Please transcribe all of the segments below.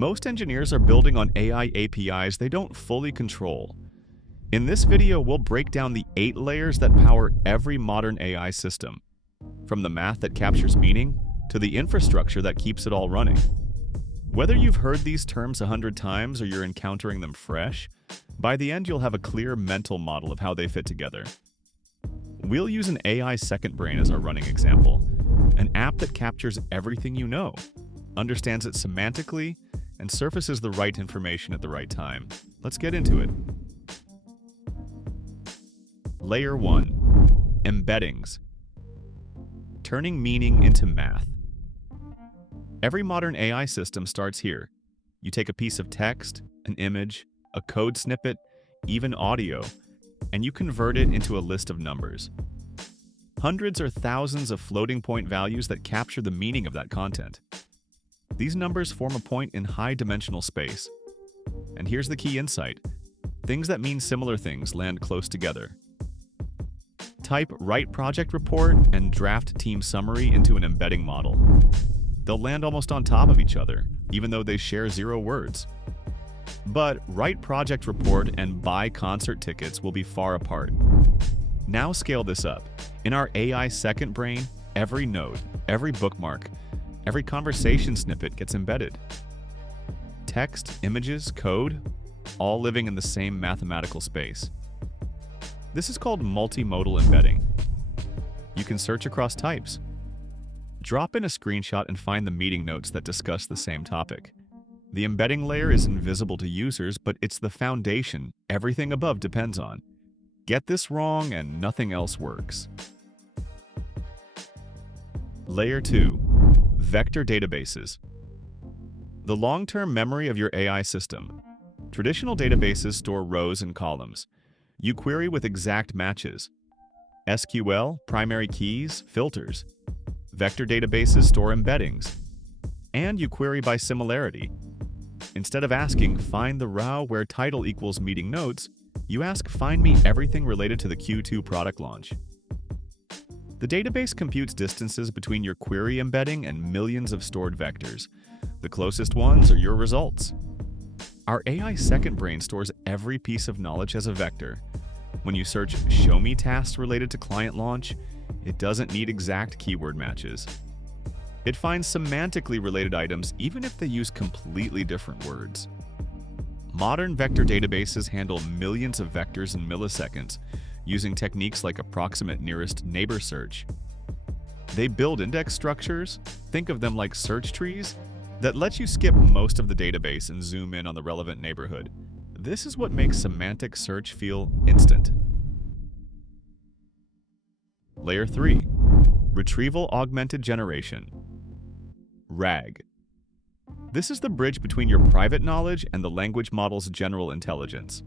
Most engineers are building on AI APIs they don't fully control. In this video, we'll break down the 8 layers that power every modern AI system, from the math that captures meaning to the infrastructure that keeps it all running. Whether you've heard these terms 100 times or you're encountering them fresh, by the end you'll have a clear mental model of how they fit together. We'll use an AI second brain as our running example, an app that captures everything you know, understands it semantically, and surfaces the right information at the right time. Let's get into it. Layer 1. Embeddings. Turning meaning into math. Every modern AI system starts here. You take a piece of text, an image, a code snippet, even audio, and you convert it into a list of numbers. Hundreds or thousands of floating point values that capture the meaning of that content. These numbers form a point in high-dimensional space. And here's the key insight. Things that mean similar things land close together. Type write project report and draft team summary into an embedding model. They'll land almost on top of each other, even though they share 0 words. But write project report and buy concert tickets will be far apart. Now scale this up. In our AI second brain, every node, every bookmark, every conversation snippet gets embedded. Text, images, code, all living in the same mathematical space. This is called multimodal embedding. You can search across types. Drop in a screenshot and find the meeting notes that discuss the same topic. The embedding layer is invisible to users, but it's the foundation everything above depends on. Get this wrong and nothing else works. Layer 2. Vector databases. The long-term memory of your AI system. Traditional databases store rows and columns. You query with exact matches. SQL, primary keys, filters. Vector databases store embeddings. And you query by similarity. Instead of asking, find the row where title equals meeting notes, you ask, find me everything related to the Q2 product launch. The database computes distances between your query embedding and millions of stored vectors. The closest ones are your results. Our AI second brain stores every piece of knowledge as a vector. When you search show me tasks related to client launch, it doesn't need exact keyword matches. It finds semantically related items even if they use completely different words. Modern vector databases handle millions of vectors in milliseconds using techniques like approximate nearest neighbor search. They build index structures, think of them like search trees, that let you skip most of the database and zoom in on the relevant neighborhood. This is what makes semantic search feel instant. Layer 3. Retrieval Augmented Generation. RAG. This is the bridge between your private knowledge and the language model's general intelligence.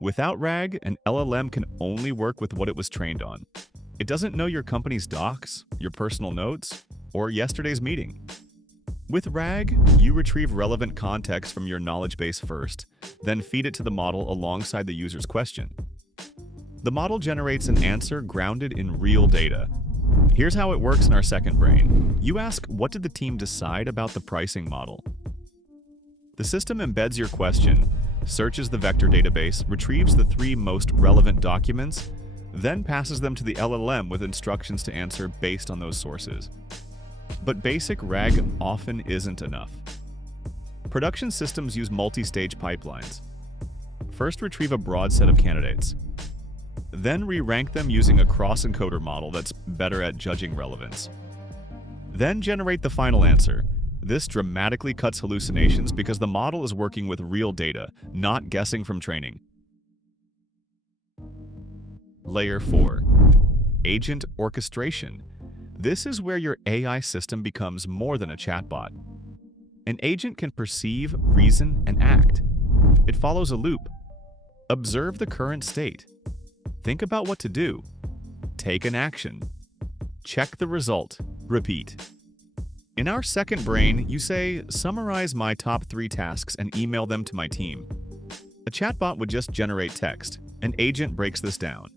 Without RAG, an LLM can only work with what it was trained on. It doesn't know your company's docs, your personal notes, or yesterday's meeting. With RAG, you retrieve relevant context from your knowledge base first, then feed it to the model alongside the user's question. The model generates an answer grounded in real data. Here's how it works in our second brain. You ask, what did the team decide about the pricing model? The system embeds your question, searches the vector database, retrieves the 3 most relevant documents, then passes them to the LLM with instructions to answer based on those sources. But basic RAG often isn't enough. Production systems use multi-stage pipelines. First, retrieve a broad set of candidates. Then re-rank them using a cross-encoder model that's better at judging relevance. Then generate the final answer. This dramatically cuts hallucinations because the model is working with real data, not guessing from training. Layer 4. Agent Orchestration. This is where your AI system becomes more than a chatbot. An agent can perceive, reason, and act. It follows a loop. Observe the current state. Think about what to do. Take an action. Check the result. Repeat. In our second brain, you say, summarize my top 3 tasks and email them to my team. A chatbot would just generate text. An agent breaks this down.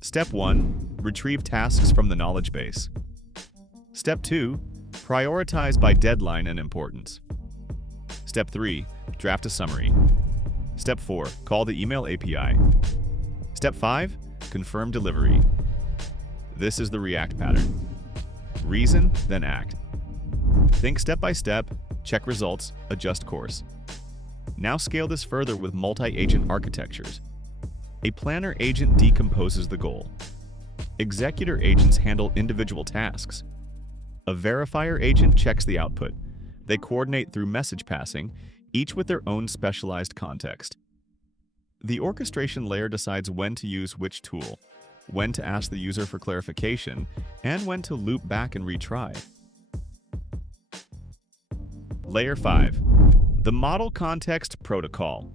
Step 1. Retrieve tasks from the knowledge base. Step 2. Prioritize by deadline and importance. Step 3, draft a summary. Step 4, call the email API. Step 5, confirm delivery. This is the React pattern. Reason, then act. Think step by step, check results, adjust course. Now scale this further with multi-agent architectures. A planner agent decomposes the goal. Executor agents handle individual tasks. A verifier agent checks the output. They coordinate through message passing, each with their own specialized context. The orchestration layer decides when to use which tool, when to ask the user for clarification, and when to loop back and retry. Layer 5. The Model Context Protocol,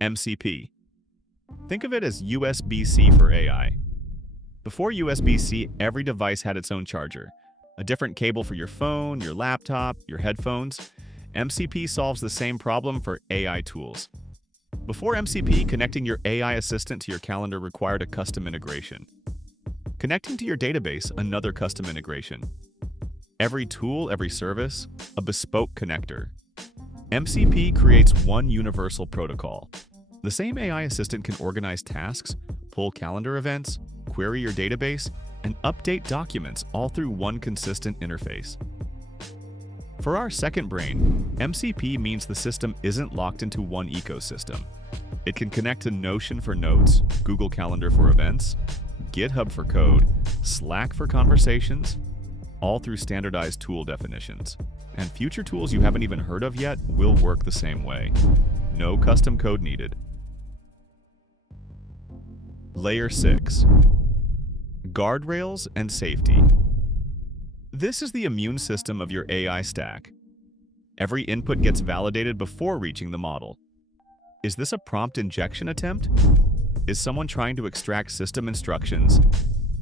MCP. Think of it as USB-C for AI. Before USB-C, every device had its own charger, a different cable for your phone, your laptop, your headphones. MCP solves the same problem for AI tools. Before MCP, connecting your AI assistant to your calendar required a custom integration. Connecting to your database, another custom integration. Every tool, every service, a bespoke connector. MCP creates one universal protocol. The same AI assistant can organize tasks, pull calendar events, query your database, and update documents all through one consistent interface. For our second brain, MCP means the system isn't locked into one ecosystem. It can connect to Notion for notes, Google Calendar for events, GitHub for code, Slack for conversations, all through standardized tool definitions. And future tools you haven't even heard of yet will work the same way. No custom code needed. Layer 6. Guardrails and safety. This is the immune system of your AI stack. Every input gets validated before reaching the model. Is this a prompt injection attempt? Is someone trying to extract system instructions?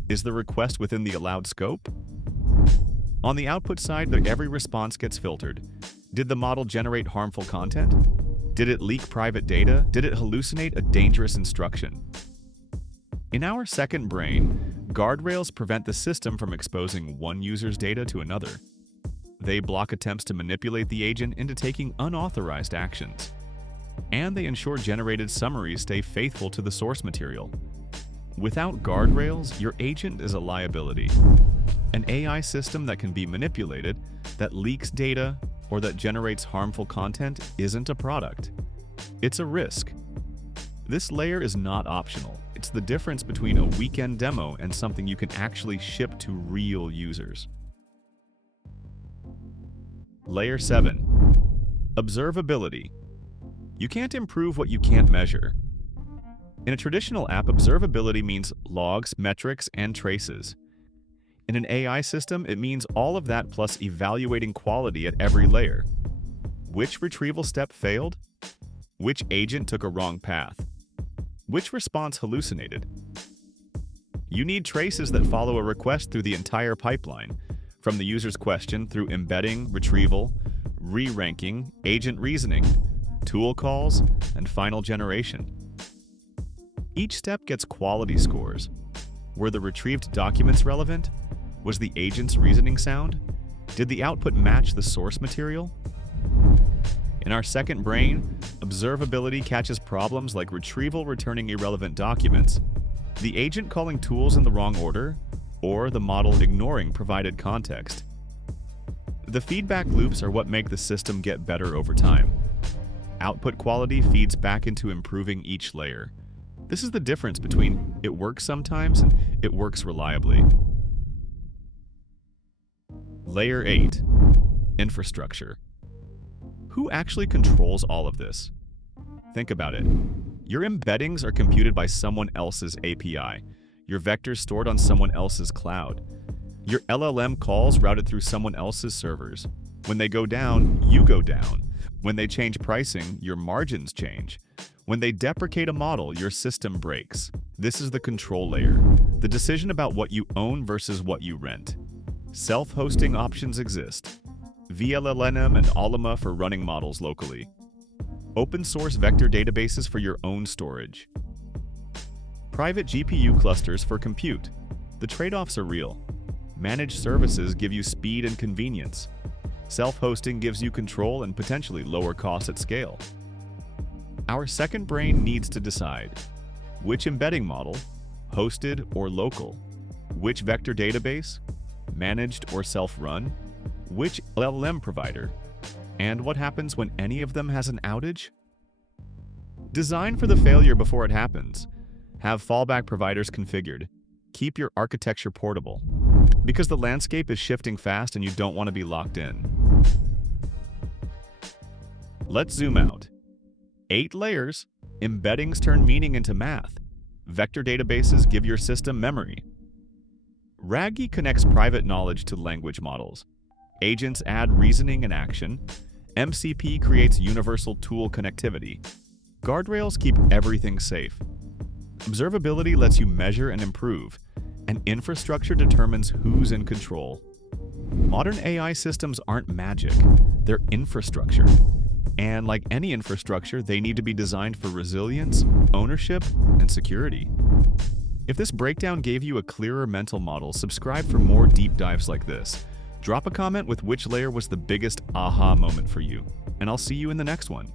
Is the request within the allowed scope? On the output side, every response gets filtered. Did the model generate harmful content? Did it leak private data? Did it hallucinate a dangerous instruction? In our second brain, guardrails prevent the system from exposing one user's data to another. They block attempts to manipulate the agent into taking unauthorized actions. And they ensure generated summaries stay faithful to the source material. Without guardrails, your agent is a liability. An AI system that can be manipulated, that leaks data, or that generates harmful content isn't a product. It's a risk. This layer is not optional. It's the difference between a weekend demo and something you can actually ship to real users. Layer 7. Observability. You can't improve what you can't measure. In a traditional app, observability means logs, metrics, and traces. In an AI system, it means all of that plus evaluating quality at every layer. Which retrieval step failed? Which agent took a wrong path? Which response hallucinated? You need traces that follow a request through the entire pipeline, from the user's question through embedding, retrieval, re-ranking, agent reasoning, tool calls, and final generation. Each step gets quality scores. Were the retrieved documents relevant? Was the agent's reasoning sound? Did the output match the source material? In our second brain, observability catches problems like retrieval returning irrelevant documents, the agent calling tools in the wrong order, or the model ignoring provided context. The feedback loops are what make the system get better over time. Output quality feeds back into improving each layer. This is the difference between it works sometimes and it works reliably. Layer 8. Infrastructure. Who actually controls all of this? Think about it. Your embeddings are computed by someone else's API. Your vectors stored on someone else's cloud. Your LLM calls routed through someone else's servers. When they go down, you go down. When they change pricing, your margins change. When they deprecate a model, your system breaks. This is the control layer, the decision about what you own versus what you rent. Self-hosting options exist. VLLM and Allama for running models locally. Open source vector databases for your own storage. Private GPU clusters for compute. The trade-offs are real. Managed services give you speed and convenience. Self-hosting gives you control and potentially lower costs at scale. Our second brain needs to decide which embedding model, hosted or local, which vector database, managed or self-run, which LLM provider, and what happens when any of them has an outage? Design for the failure before it happens. Have fallback providers configured. Keep your architecture portable, because the landscape is shifting fast and you don't want to be locked in. Let's zoom out. 8 layers, embeddings turn meaning into math. Vector databases give your system memory. RAG connects private knowledge to language models. Agents add reasoning and action. MCP creates universal tool connectivity. Guardrails keep everything safe. Observability lets you measure and improve, and infrastructure determines who's in control. Modern AI systems aren't magic, they're infrastructure. And like any infrastructure, they need to be designed for resilience, ownership, and security. If this breakdown gave you a clearer mental model, subscribe for more deep dives like this. Drop a comment with which layer was the biggest aha moment for you, and I'll see you in the next one.